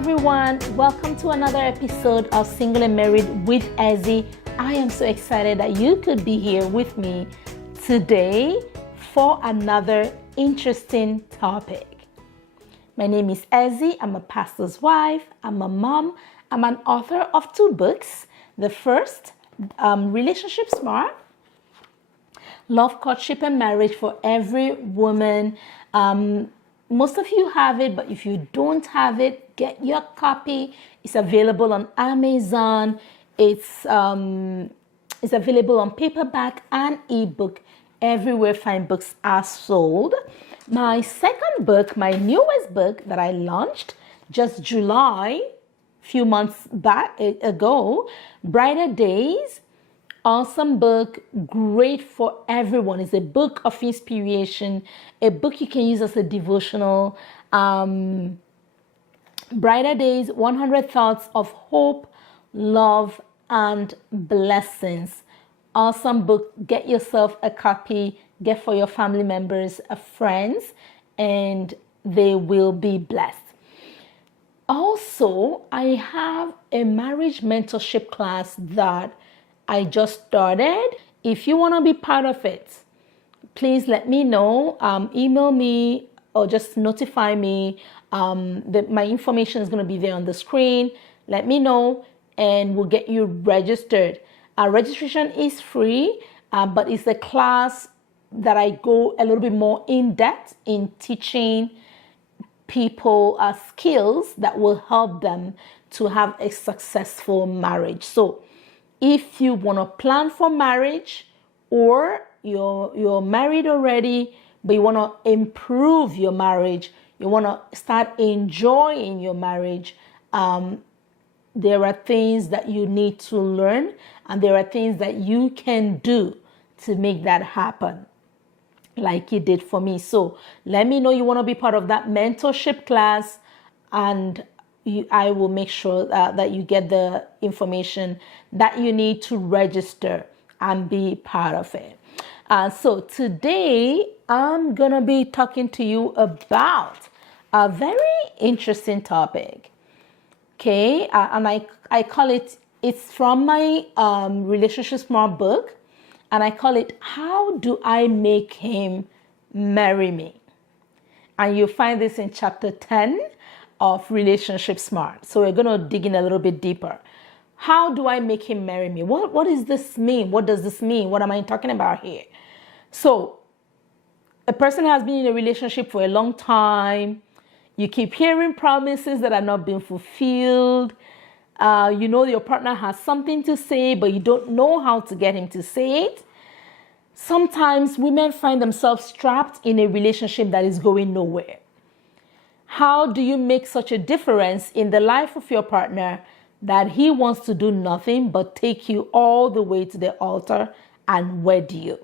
everyone, welcome to another episode of Single and Married with Ezzy. I am so excited that you could be here with me today for another interesting topic. My name is Ezzy. I'm a pastor's wife, I'm a mom, I'm an author of 2 books. The first, Relationship Smart, Love, Courtship, and Marriage for Every Woman. Most of you have it, but if you don't have it, get your copy. It's available on Amazon. It's available on paperback and ebook everywhere fine books are sold. My second book, my newest book that I launched just July, few months ago, Brighter Days. Awesome book, great for everyone. It's a book of inspiration, a book you can use as a devotional. Brighter Days, 100 Thoughts of Hope, Love, and Blessings. Awesome book. Get yourself a copy, get for your family members, friends, and they will be blessed. Also, I have a marriage mentorship class that I just started. If you want to be part of it, please let me know. Email me or just notify me. My information is going to be there on the screen. Let me know and we'll get you registered. Registration is free, but it's a class that I go a little bit more in depth in teaching people skills that will help them to have a successful marriage. So if you want to plan for marriage, or you're married already, but you want to improve your marriage, you want to start enjoying your marriage, there are things that you need to learn, and there are things that you can do to make that happen, like you did for me. So let me know you want to be part of that mentorship class, and I will make sure that you get the information that you need to register and be part of it. So today I'm going to be talking to you about a very interesting topic. Okay, and I call it's from my Relationship Smart book, and I call it, How Do I Make Him Marry Me? And you'll find this in chapter 10 of Relationship Smart. So we're going to dig in a little bit deeper. How do I make him marry me? What does this mean? What does this mean? What am I talking about here? So a person has been in a relationship for a long time. You keep hearing promises that are not being fulfilled. You know your partner has something to say, but you don't know how to get him to say it. Sometimes women find themselves trapped in a relationship that is going nowhere. How do you make such a difference in the life of your partner that he wants to do nothing but take you all the way to the altar and wed you?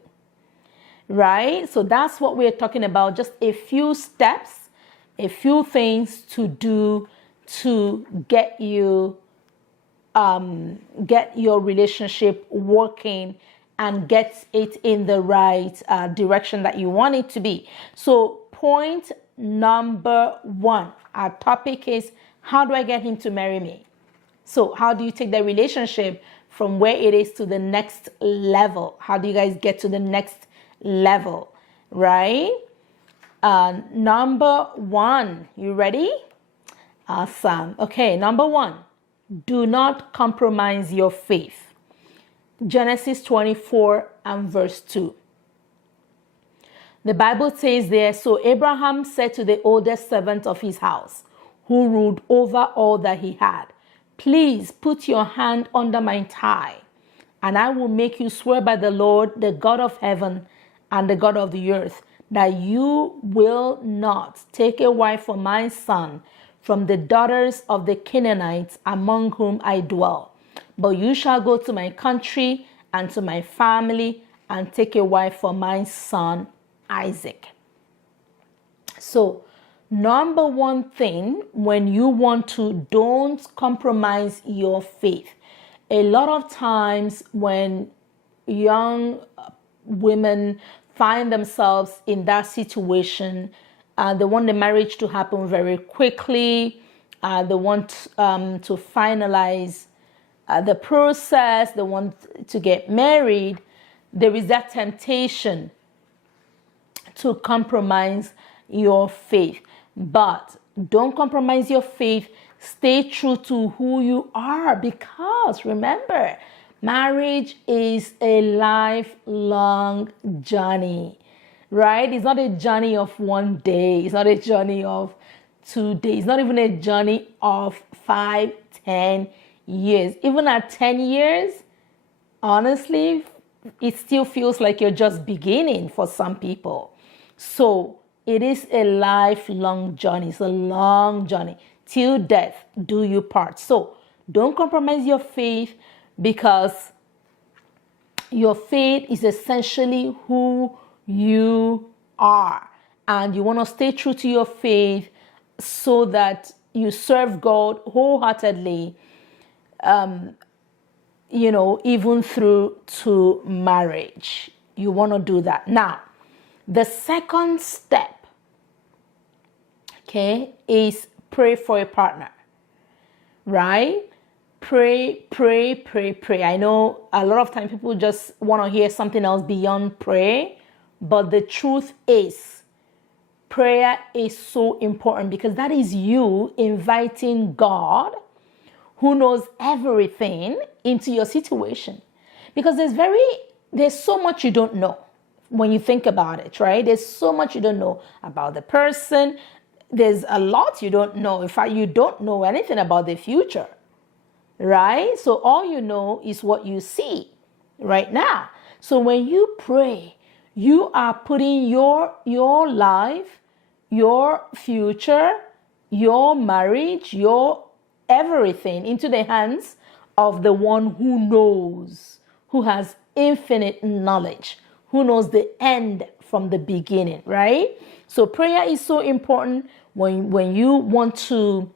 Right? So that's what we're talking about. Just a few steps, a few things to do to get your relationship working and get it in the right direction that you want it to be. So point number 1, our topic is, how do I get him to marry me? So how do you take the relationship from where it is to the next level? How do you guys get to the next level, right? Number 1, you ready? Awesome. Okay, number 1, do not compromise your faith. Genesis 24 and verse 2. The Bible says there, so Abraham said to the oldest servant of his house, who ruled over all that he had, please put your hand under my thigh, and I will make you swear by the Lord, the God of heaven and the God of the earth, that you will not take a wife for my son from the daughters of the Canaanites among whom I dwell, but you shall go to my country and to my family and take a wife for my son Isaac. So number 1 thing, when you want to, don't compromise your faith. A lot of times when young women find themselves in that situation, they want the marriage to happen very quickly. they want to finalize the process, they want to get married, there is that temptation to compromise your faith. But don't compromise your faith. Stay true to who you are, because remember, marriage is a lifelong journey, right? It's not a journey of one day. It's not a journey of 2 days. It's not even a journey of 5, 10 years. Even at 10 years, honestly, it still feels like you're just beginning for some people. So it is a lifelong journey. It's a long journey. Till death do you part. So don't compromise your faith, because your faith is essentially who you are. And you want to stay true to your faith so that you serve God wholeheartedly, even through to marriage. You want to do that. Now, the second step, okay, is pray for a partner, right? Pray. I know a lot of time people just want to hear something else beyond pray, but the truth is, prayer is so important, because that is you inviting God, who knows everything, into your situation. Because there's so much you don't know when you think about it, right? There's so much you don't know about the person. There's a lot you don't know. In fact, you don't know anything about the future, right? So all you know is what you see right now. So when you pray, you are putting your life, your future, your marriage, your everything into the hands of the one who knows, who has infinite knowledge, who knows the end from the beginning, right? So prayer is so important when you want to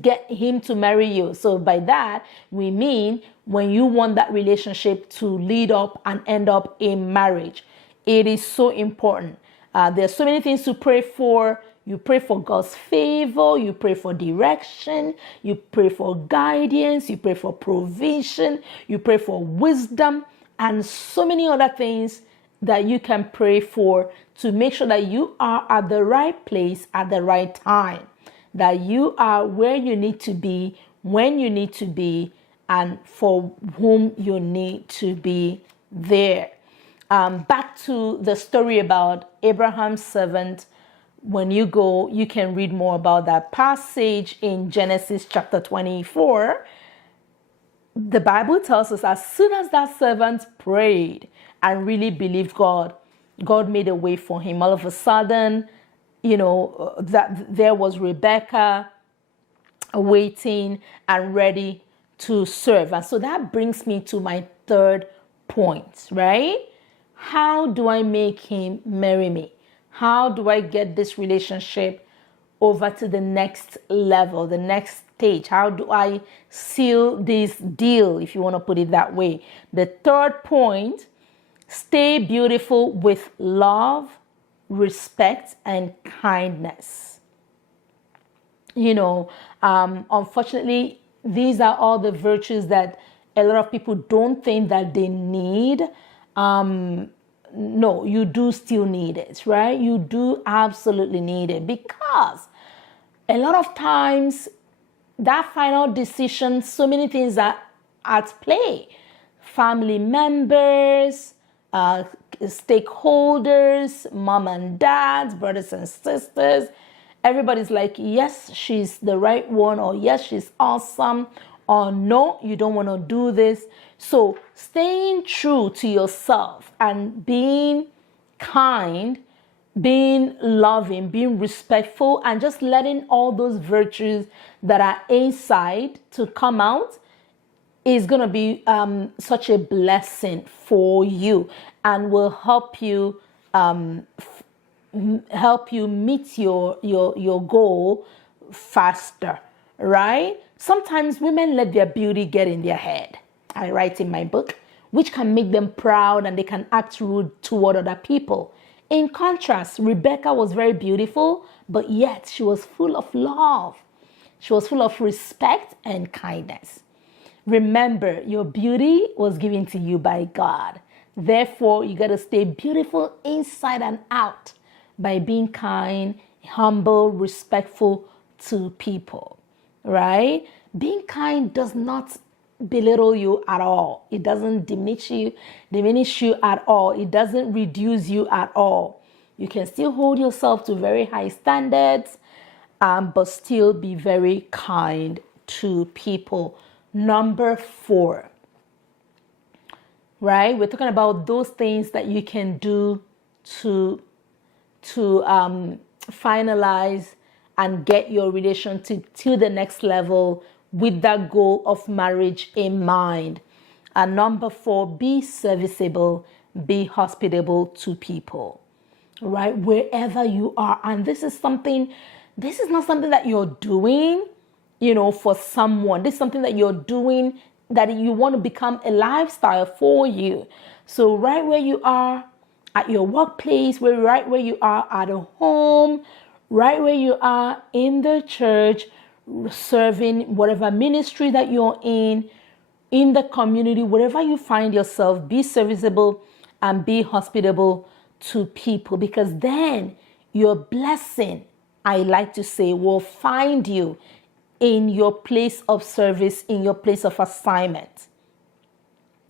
get him to marry you. So by that, we mean when you want that relationship to lead up and end up in marriage. It is so important. There's so many things to pray for. You pray for God's favor. You pray for direction. You pray for guidance. You pray for provision. You pray for wisdom, and so many other things that you can pray for to make sure that you are at the right place at the right time, that you are where you need to be, when you need to be, and for whom you need to be there. Back to the story about Abraham's servant. When you go, you can read more about that passage in Genesis chapter 24. The Bible tells us as soon as that servant prayed and really believed God, God made a way for him. All of a sudden, that there was Rebecca waiting and ready to serve. And so that brings me to my third point, right? How do I make him marry me? How do I get this relationship over to the next level, the next stage? How do I seal this deal, if you want to put it that way? The third point, stay beautiful with love, respect, and kindness. Unfortunately, these are all the virtues that a lot of people don't think that they need. No, you do still need it, right? You do absolutely need it, because a lot of times that final decision, so many things are at play. Family members, stakeholders, mom and dads, brothers and sisters. Everybody's like, yes, she's the right one, or yes, she's awesome, or no, you don't want to do this. So staying true to yourself and being kind, being loving, being respectful, and just letting all those virtues that are inside to come out is going to be such a blessing for you, and will help you meet your goal faster, right? Sometimes women let their beauty get in their head, I write in my book, which can make them proud and they can act rude toward other people. In contrast, Rebecca was very beautiful, but yet she was full of love. She was full of respect and kindness. Remember, your beauty was given to you by God. Therefore, you got to stay beautiful inside and out by being kind, humble, respectful to people, right? Being kind does not belittle you at all. It doesn't diminish you at all. It doesn't reduce you at all. You can still hold yourself to very high standards, but still be very kind to people. Number 4, right? We're talking about those things that you can do to finalize and get your relationship to the next level with that goal of marriage in mind. And number 4, be serviceable, be hospitable to people, right? Wherever you are. And this is not something that you're doing, for someone. This is something that you're doing that you want to become a lifestyle for you. So right where you are at your workplace, right where you are at a home, right where you are in the church, serving whatever ministry that you're in the community, wherever you find yourself, be serviceable and be hospitable to people, because then your blessing, I like to say, will find you in your place of service, in your place of assignment,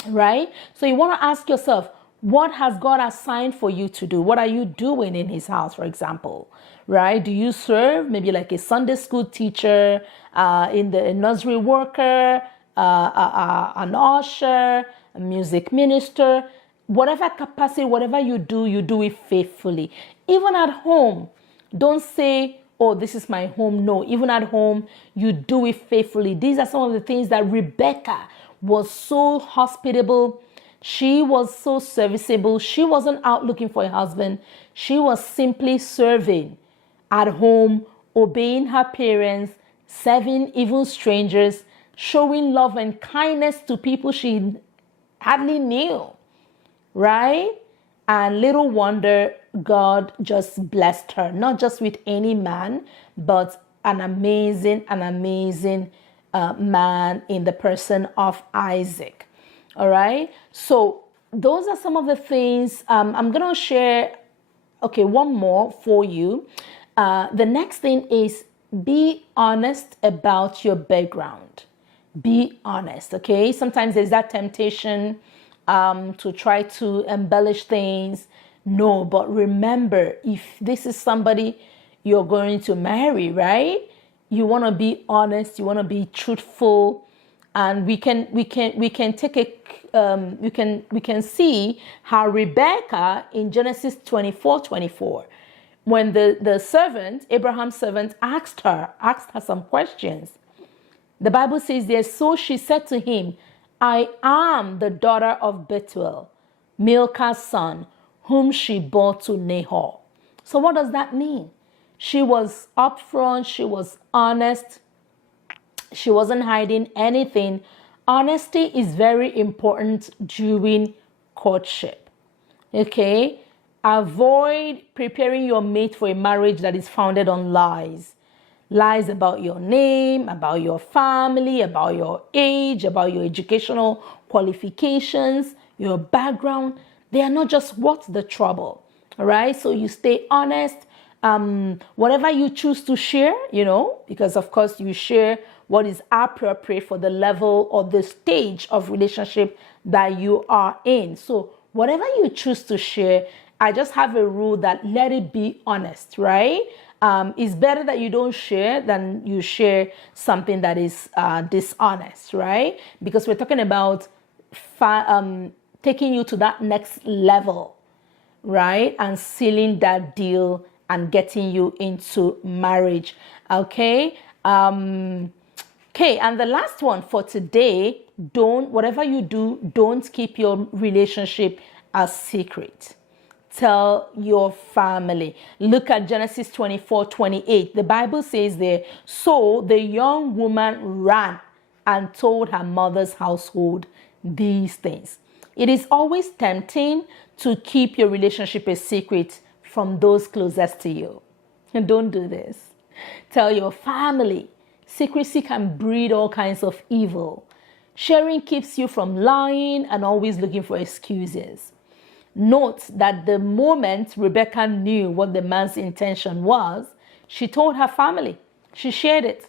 right? So you want to ask yourself, what has God assigned for you to do? What are you doing in his house, for example, right? Do you serve maybe like a Sunday school teacher, in the nursery worker, an usher, a music minister, whatever capacity, whatever you do it faithfully. Even at home, don't say, oh, this is my home. No, even at home, you do it faithfully. These are some of the things that Rebecca was so hospitable. She was so serviceable. She wasn't out looking for a husband. She was simply serving at home, obeying her parents, serving even strangers, showing love and kindness to people she hardly knew, right? And little wonder, God just blessed her, not just with any man, but an amazing man in the person of Isaac. All right. So those are some of the things I'm going to share. Okay, one more for you. The next thing is be honest about your background. Be honest. Okay. Sometimes there's that temptation to try to embellish things. No, but remember, if this is somebody you're going to marry, right? You want to be honest. You want to be truthful, and we can take a we can see how Rebecca in Genesis 24:24, when the servant, Abraham's servant, asked her some questions. The Bible says there, so she said to him, I am the daughter of Bethuel, Milcah's son, whom she bore to Nahor. So what does that mean? She was upfront. She was honest. She wasn't hiding anything. Honesty is very important during courtship. Okay? Avoid preparing your mate for a marriage that is founded on lies. Lies about your name, about your family, about your age, about your educational qualifications, your background. They are not just worth the trouble. All right? So you stay honest. Whatever you choose to share, because of course you share what is appropriate for the level or the stage of relationship that you are in. So whatever you choose to share, I just have a rule that let it be honest, right? It's better that you don't share than you share something that is dishonest, right? Because we're talking about taking you to that next level, right? And sealing that deal and getting you into marriage, okay? Okay, and the last one for today, whatever you do, don't keep your relationship a secret. Tell your family. Look at Genesis 24:28. The Bible says there, so the young woman ran and told her mother's household these things. It is always tempting to keep your relationship a secret from those closest to you. And don't do this. Tell your family. Secrecy can breed all kinds of evil. Sharing keeps you from lying and always looking for excuses. Note that the moment Rebecca knew what the man's intention was, she told her family. She shared it.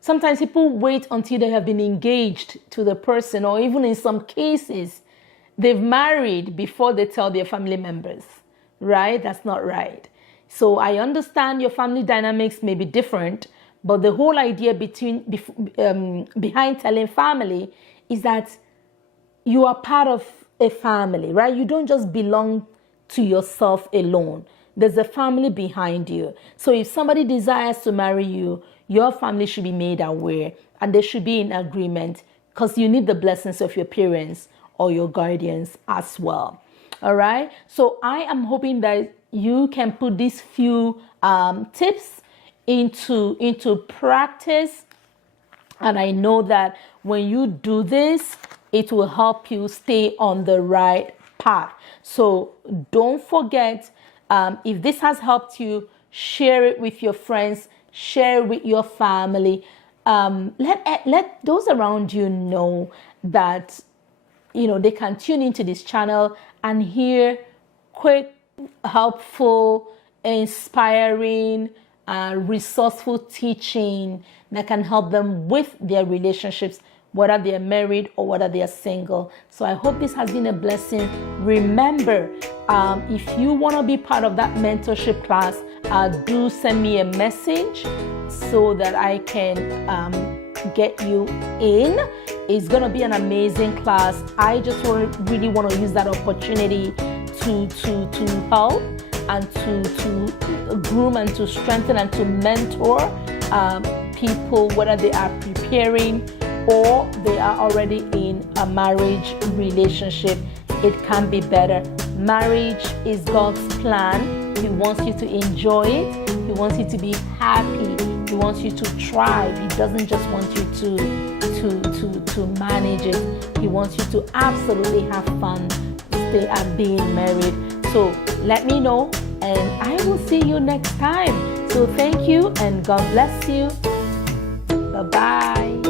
Sometimes people wait until they have been engaged to the person, or even in some cases, they've married before they tell their family members, right? That's not right. So I understand your family dynamics may be different, but the whole idea behind telling family is that you are part of a family, right? You don't just belong to yourself alone. There's a family behind you. So if somebody desires to marry you, your family should be made aware and they should be in agreement, because you need the blessings of your parents or your guardians as well. All right. So I am hoping that you can put these few tips into practice. And I know that when you do this, it will help you stay on the right path. So don't forget, if this has helped you, share it with your friends, share it with your family. Let those around you know that, they can tune into this channel and hear quick, helpful, inspiring, resourceful teaching that can help them with their relationships, whether they're married or whether they are single. So I hope this has been a blessing. Remember, if you want to be part of that mentorship class, do send me a message so that I can get you in. It's going to be an amazing class. I just really want to use that opportunity to help and to groom and to strengthen and to mentor people, whether they are preparing or they are already in a marriage relationship. It can be better. Marriage is God's plan. He wants you to enjoy it. He wants you to be happy. He wants you to thrive. He doesn't just want you to manage it. He wants you to absolutely have fun stay at being married. So let me know and I will see you next time. So thank you and God bless you. Bye-bye.